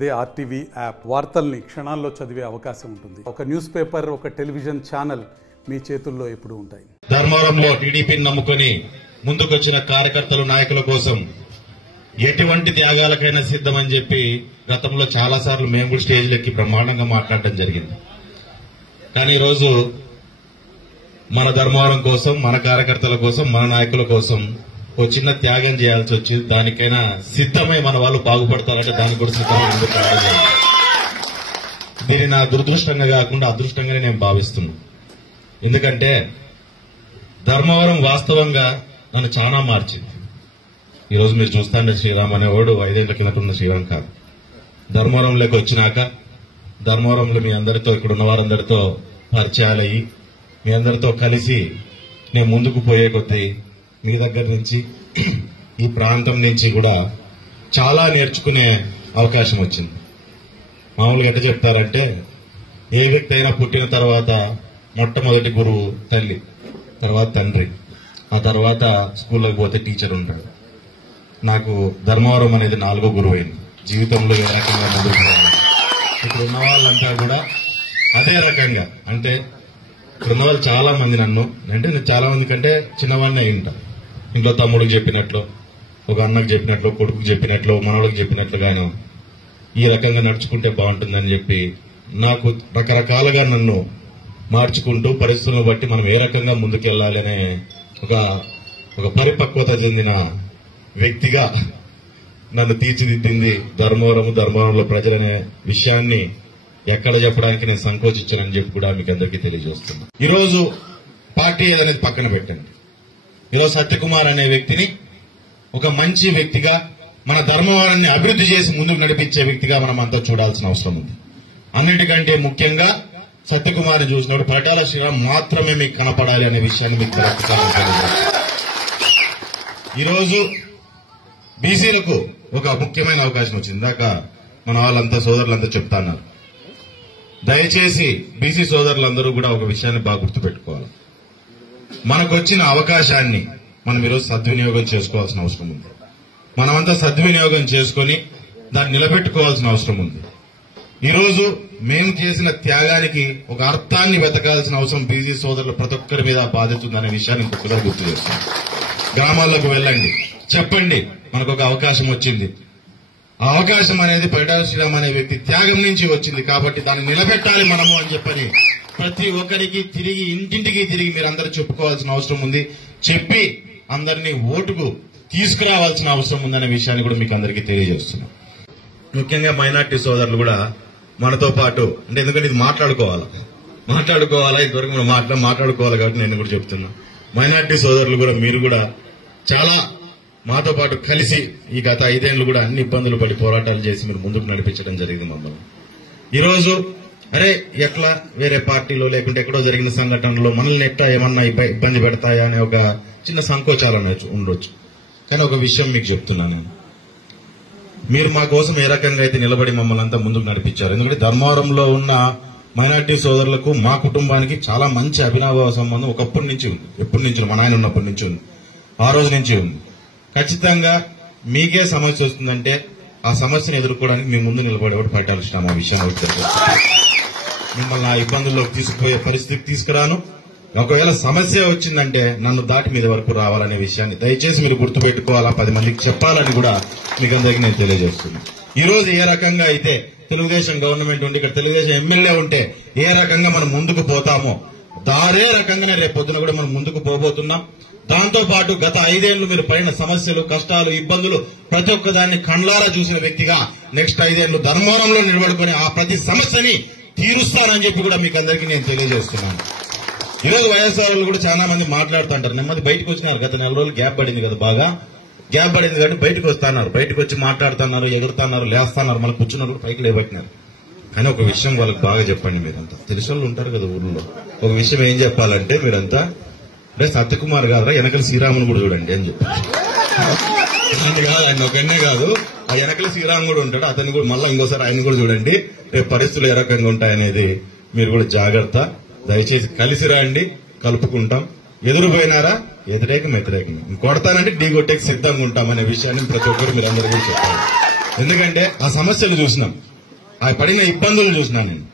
అదే RTV app వార్తల్ని క్షణాల్లో చదివే అవకాశం ఉంటుంది. ఒక న్యూస్ పేపర్, ఒక టెలివిజన్ ఛానల్ మీ చేతుల్లో ఎప్పుడూ ఉంటాయి. ధర్మవరంలో టీడీపీని నమ్ముకొని ముందుకొచ్చిన కార్యకర్తలు, నాయకుల కోసం ఎటువంటి త్యాగాలకైనా సిద్దమని చెప్పి గతంలో చాలా సార్లు మేము కూడా స్టేజ్లెక్కి బ్రహ్మాండంగా మాట్లాడడం జరిగింది. కానీ ఈరోజు మన ధర్మవరం కోసం, మన కార్యకర్తల కోసం, మన నాయకుల కోసం ఓ చిన్న త్యాగం చేయాల్సి వచ్చింది. దానికైనా సిద్ధమై మన వాళ్ళు బాగుపడతారంటే దానికి కూడా సిద్ధమై ముందుకు రావాలి. దీన్ని నా దురదృష్టంగా కాకుండా అదృష్టంగానే నేను భావిస్తున్నాను. ఎందుకంటే ధర్మవరం వాస్తవంగా నన్ను చాలా మార్చింది. ఈరోజు మీరు చూస్తాంటే శ్రీరామ్ అనేవాడు 5 ఏళ్ల కిందట ఉన్న శ్రీరామ్ కాదు. ధర్మవరంలోకి వచ్చినాక ధర్మవరంలో మీ అందరితో, ఇక్కడ ఉన్న వారందరితో పరిచయాలయ్యి మీ అందరితో కలిసి నేను ముందుకు పోయే కొద్దీ మీ దగ్గర నుంచి, ఈ ప్రాంతం నుంచి కూడా చాలా నేర్చుకునే అవకాశం వచ్చింది. మామూలుగా ఎట్లా చెప్తారంటే, ఏ వ్యక్తి అయినా పుట్టిన తర్వాత మొట్టమొదటి గురువు తల్లి, తర్వాత తండ్రి, ఆ తర్వాత స్కూల్లోకి పోతే టీచర్ ఉంటాడు. నాకు ధర్మవరం అనేది 4వ గురువు అయింది. జీవితంలో ఏ రకంగా ముందుకు పోవాలి, ఇక్కడ ఉన్న వాళ్ళంతా కూడా అదే రకంగా. అంటే ఇక్కడ ఉన్న వాళ్ళు చాలా మంది నన్ను, అంటే నేను చాలా మంది కంటే చిన్నవాడిని అయి ఉంటా. ఇంట్లో తమ్ముడికి చెప్పినట్లు, ఒక అన్నకు చెప్పినట్లు, కొడుకుకి చెప్పినట్లు, మనవడికి చెప్పినట్లుగాను ఈ రకంగా నడుచుకుంటే బాగుంటుందని చెప్పి నాకు రకరకాలుగా నన్ను మార్చుకుంటూ పరిస్థితులను బట్టి మనం ఏ రకంగా ముందుకెళ్లాలి అనే ఒక పరిపక్వత చెందిన వ్యక్తిగా నన్ను తీర్చిదిద్దింది ధర్మవరంలో ప్రజలనే విషయాన్ని ఎక్కడ చెప్పడానికి నేను సంకోచించానని చెప్పి కూడా మీకు అందరికీ తెలియజేస్తున్నా. ఈరోజు పార్టీ ఏదనేది పక్కన పెట్టండి. ఈరోజు సత్యకుమార్ అనే వ్యక్తిని ఒక మంచి వ్యక్తిగా, మన ధర్మవరాన్ని అభివృద్ధి చేసి ముందుకు నడిపించే వ్యక్తిగా మనం అంతా చూడాల్సిన అవసరం ఉంది. అన్నిటికంటే ముఖ్యంగా సత్యకుమార్ని చూసినప్పుడు పరిటాల శ్రీరామ్ మాత్రమే మీకు కనపడాలి అనే విషయాన్ని మీకు ఈరోజు బీసీలకు ఒక ముఖ్యమైన అవకాశం వచ్చింది. ఇందాక మన వాళ్ళంతా సోదరులంతా చెప్తున్నారు. దయచేసి బీసీ సోదరులందరూ కూడా ఒక విషయాన్ని బాగా గుర్తుపెట్టుకోవాలి. మనకొచ్చిన అవకాశాన్ని మనం ఈరోజు సద్వినియోగం చేసుకోవాల్సిన అవసరం ఉంది. మనమంతా సద్వినియోగం చేసుకుని దాన్ని నిలబెట్టుకోవాల్సిన అవసరం ఉంది. ఈరోజు మేము చేసిన త్యాగానికి ఒక అర్థాన్ని వెతకాల్సిన అవసరం బీసీ సోదరులు ప్రతి ఒక్కరి మీద బాధ్యత ఉందనే విషయాన్ని ఇంకొకసారి గుర్తు చేస్తాం. గ్రామాల్లోకి వెళ్ళండి, చెప్పండి మనకు ఒక అవకాశం వచ్చింది. ఆ అవకాశం అనేది పరిటాల శ్రీరామ్ అనే వ్యక్తి త్యాగం నుంచి వచ్చింది కాబట్టి దాన్ని నిలబెట్టాలి మనము అని చెప్పని ప్రతి ఒక్కరికి తిరిగి, ఇంటింటికి తిరిగి మీరందరూ చెప్పుకోవాల్సిన అవసరం ఉంది. చెప్పి అందరినీ ఓటుకు తీసుకురావాల్సిన అవసరం ఉందనే విషయాన్ని కూడా మీకు అందరికీ తెలియజేస్తున్నాం. ముఖ్యంగా మైనార్టీ సోదరులు కూడా మనతో పాటు, అంటే ఎందుకంటే ఇది మాట్లాడుకోవాలా ఇంతవరకు మనం మాట్లాడుకోవాలి కాబట్టి నేను కూడా చెప్తున్నా. మైనార్టీ సోదరులు కూడా, మీరు కూడా చాలా మాతో పాటు కలిసి ఈ గత 5 ఏళ్లు కూడా అన్ని ఇబ్బందులు పడి పోరాటాలు చేసి మీరు ముందుకు నడిపించడం జరిగింది మమ్మల్ని. ఈరోజు అరే ఎట్లా వేరే పార్టీలో లేకుంటే ఎక్కడో జరిగిన సంఘటనలో మనల్ని ఎట్లా ఏమన్నా ఇబ్బంది పెడతాయా అనే ఒక చిన్న సంకోచాలు ఉండొచ్చు. కానీ ఒక విషయం మీకు చెప్తున్నాను, మీరు మా కోసం ఏ రకంగా అయితే నిలబడి మమ్మల్ని అంతా ముందుకు నడిపించారు. ఎందుకంటే ధర్మవరంలో ఉన్న మైనార్టీ సోదరులకు, మా కుటుంబానికి చాలా మంచి అభినవ సంబంధం ఒకప్పటి నుంచి ఉంది. ఎప్పటి నుంచి, మా నాయన ఉన్నప్పటి నుంచి ఉంది, ఆ రోజు నుంచి ఉంది. ఖచ్చితంగా మీకే సమస్య వస్తుందంటే ఆ సమస్యను ఎదుర్కోవడానికి మీ ముందు నిలబడేవాడు పరిటాల శ్రీరామ్. ఆ విషయం మిమ్మల్ని ఆ ఇబ్బందుల్లోకి తీసుకుపోయే పరిస్థితికి తీసుకురాను. ఒకవేళ సమస్య వచ్చిందంటే నన్ను దాటి మీద వరకు రావాలనే విషయాన్ని దయచేసి మీరు గుర్తుపెట్టుకోవాలా, 10 మందికి చెప్పాలని కూడా మీకు అందరికీ నేను తెలియజేస్తున్నాను. ఈ రోజు ఏ రకంగా అయితే తెలుగుదేశం గవర్నమెంట్ ఉండి ఇక్కడ తెలుగుదేశం ఎమ్మెల్యే ఉంటే ఏ రకంగా మనం ముందుకు పోతామో అదే రకంగానే రేపు పొద్దున కూడా మనం ముందుకు పోబోతున్నాం. దాంతో పాటు గత 5 ఏళ్లు మీరు పడిన సమస్యలు, కష్టాలు, ఇబ్బందులు ప్రతి ఒక్కదాన్ని కండ్లారా చూసిన వ్యక్తిగా నెక్స్ట్ 5 ఏళ్లు ధర్మవరంలో నిలబడుకుని ఆ ప్రతి సమస్యని తీరుస్తానని చెప్పి కూడా మీకు అందరికీ నేను తెలియజేస్తున్నాను. ఈరోజు వైఎస్ఆర్ కూడా చాలా మంది మాట్లాడుతుంటారు. నెమ్మది బయటకు వచ్చినారు. గత 4 రోజులు గ్యాప్ పడింది కదా, బాగా గ్యాప్ పడింది కాబట్టి బయటకు వస్తున్నారు. బయటకు వచ్చి మాట్లాడుతున్నారు, ఎగురుతున్నారు, లేస్తున్నారు, మళ్ళీ కూర్చున్నారు, పైకి లేబట్టినారు. కానీ ఒక విషయం వాళ్ళకి బాగా చెప్పండి. మీరంతా తెలిసిన వాళ్ళు ఉంటారు కదా ఊర్లో. ఒక విషయం ఏం చెప్పాలంటే, మీరంతా అంటే సత్యకుమార్ గారు వెనకల శ్రీరాముని కూడా చూడండి అని చెప్పి. ఆయన ఒకనే కాదు, ఆ వెనకల శ్రీరామ్ కూడా ఉంటాడు. అతన్ని కూడా మళ్ళీ ఇంకోసారి ఆయన కూడా చూడండి. రేపు పరిస్థితులు ఏ రకంగా ఉంటాయనేది మీరు కూడా జాగ్రత్త. దయచేసి కలిసి రండి, కలుపుకుంటాం. ఎదురుపోయినారా వ్యతిరేకం కొడతానంటే ఢీ కొట్టేకి సిద్ధంగా ఉంటామనే విషయాన్ని ప్రతి ఒక్కరు మీరు అందరూ కూడా చెప్పాలి. ఎందుకంటే ఆ సమస్యలు చూసినాం, ఆ పడిన ఇబ్బందులు చూసినాను నేను.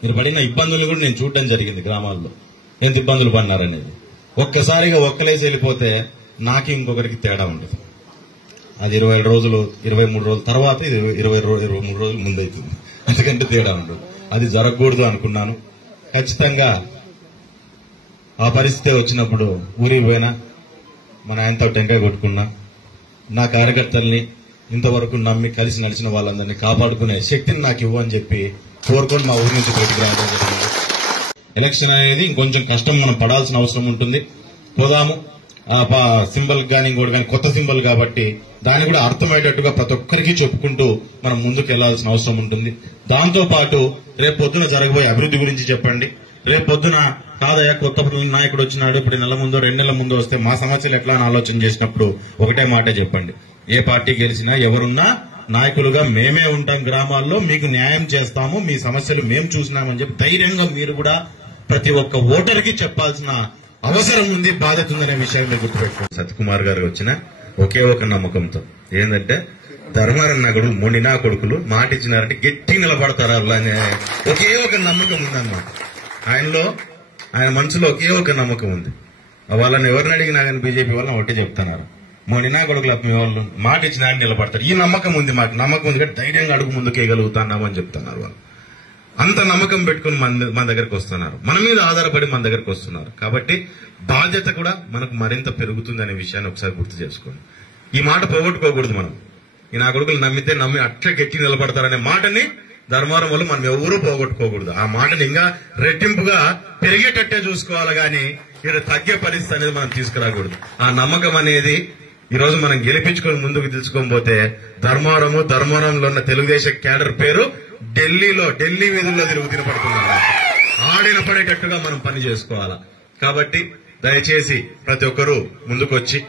మీరు పడిన ఇబ్బందులు కూడా నేను చూడడం జరిగింది గ్రామాల్లో, ఎంత ఇబ్బందులు పడినారనేది. ఒక్కసారిగా ఒక్కలేసి వెళ్ళిపోతే నాకి ఇంకొకరికి తేడా ఉండదు. అది 20 రోజులు 23 రోజుల తర్వాత ఇది 23 రోజులు ముందైతుంది, ఎందుకంటే తేడా ఉండదు. అది జరగకూడదు అనుకున్నాను. ఖచ్చితంగా ఆ పరిస్థితి వచ్చినప్పుడు ఊరికి పోయినా, మన ఆయనతో టెంకాయ కొట్టుకున్నా, నా కార్యకర్తల్ని ఇంతవరకు నమ్మి కలిసి నడిచిన వాళ్ళందరినీ కాపాడుకునే శక్తిని నాకు ఇవ్వని చెప్పి కోరుకొని మా ఊరి నుంచి బయటకు రావడం జరిగింది. ఎలక్షన్ అనేది ఇంకొంచెం కష్టం, మనం పడాల్సిన అవసరం ఉంటుంది. పోదాము. సింబల్ కానీ ఇంకోటి కానీ కొత్త సింబల్ కాబట్టి దాన్ని కూడా అర్థమయ్యేటట్టుగా ప్రతి ఒక్కరికి చెప్పుకుంటూ మనం ముందుకు వెళ్లాల్సిన అవసరం ఉంటుంది. దాంతో పాటు రేపు పొద్దున జరగబోయే అభివృద్ధి గురించి చెప్పండి. రేపు పొద్దున కాదయ్యా కొత్త నాయకుడు వచ్చినాడు, ఇప్పుడు 1 నెల ముందో 2 నెలల ముందో వస్తే మా సమస్యలు ఎట్లా అని ఆలోచన చేసినప్పుడు ఒకటే మాటే చెప్పండి, ఏ పార్టీ గెలిచినా ఎవరున్నా నాయకులుగా మేమే ఉంటాం, గ్రామాల్లో మీకు న్యాయం చేస్తాము, మీ సమస్యలు మేము చూసినామని చెప్పి ధైర్యంగా మీరు కూడా ప్రతి ఒక్క ఓటర్కి చెప్పాల్సిన అవసరం ఉంది, బాధ్యత ఉందనే విషయాన్ని గుర్తుపెట్టుకోండి. సత్యకుమార్ గారు వచ్చిన ఒకే ఒక నమ్మకంతో ఏంటంటే ధర్మారం నగడు మొండినా కొడుకులు మాట ఇచ్చినారంటే గట్టి నిలబడతారు అనే ఒకే ఒక నమ్మకం ఉందన్నమాట. ఆయన మనసులో ఒకే ఒక నమ్మకం ఉంది. వాళ్ళని ఎవరిని అడిగినా కానీ బీజేపీ వాళ్ళని ఒకటే చెప్తున్నారు, మొండినా కొడుకులు మీ వాళ్ళు మాట ఇచ్చినా నిలబడతారు. ఈ నమ్మకం ఉంది, మాకు నమ్మకం ఉంది కాబట్టి ధైర్యంగా అడుగు ముందుకేయగలుగుతున్నామని చెప్తున్నారు వాళ్ళు. అంత నమ్మకం పెట్టుకుని మన దగ్గరకు వస్తున్నారు, మన మీద ఆధారపడి మన దగ్గరకు వస్తున్నారు. కాబట్టి బాధ్యత కూడా మనకు మరింత పెరుగుతుంది అనే విషయాన్ని ఒకసారి గుర్తు చేసుకోండి. ఈ మాట పోగొట్టుకోకూడదు. మనం ఈ నా కొడుకులు నమ్మి అట్లా గట్టి నిలబడతారనే మాటని ధర్మారం వల్ల మనం ఎవరూ పోగొట్టుకోకూడదు. ఆ మాటని ఇంకా రెట్టింపుగా పెరిగేటట్టే చూసుకోవాలి, కానీ ఇక్కడ తగ్గే పరిస్థితి అనేది మనం తీసుకురాకూడదు. ఆ నమ్మకం అనేది ఈ రోజు మనం గెలిపించుకొని ముందుకు తెలుసుకోకపోతే ధర్మారంలో ఉన్న తెలుగుదేశం క్యాడర్ పేరు ఢిల్లీ వీధుల్లో తిరుగుతున్న పడుతుందన్నమాట. ఆడిన పడేటట్టుగా మనం పని చేసుకోవాలా. కాబట్టి దయచేసి ప్రతి ఒక్కరూ ముందుకొచ్చి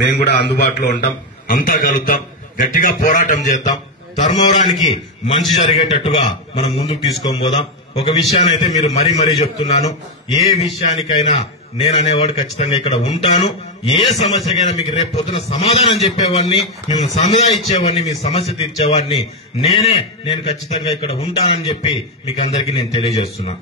మేము కూడా అందుబాటులో ఉంటాం, అంతా కలుద్దాం, గట్టిగా పోరాటం చేద్దాం, ధర్మవరానికి మంచి జరిగేటట్టుగా మనం ముందుకు తీసుకొని పోదాం. ఒక విషయాన్ని అయితే మీరు మరీ చెప్తున్నాను, ఏ విషయానికైనా నేననేవాడు ఖచ్చితంగా ఇక్కడ ఉంటాను. ఏ సమస్యకైనా మీకు రేపు పొద్దున సమాధానం చెప్పేవాడిని, మేము సలహా ఇచ్చేవాడిని, మీ సమస్య తీర్చేవాడిని నేను ఖచ్చితంగా ఇక్కడ ఉంటానని చెప్పి మీకు అందరికీ నేను తెలియజేస్తున్నా.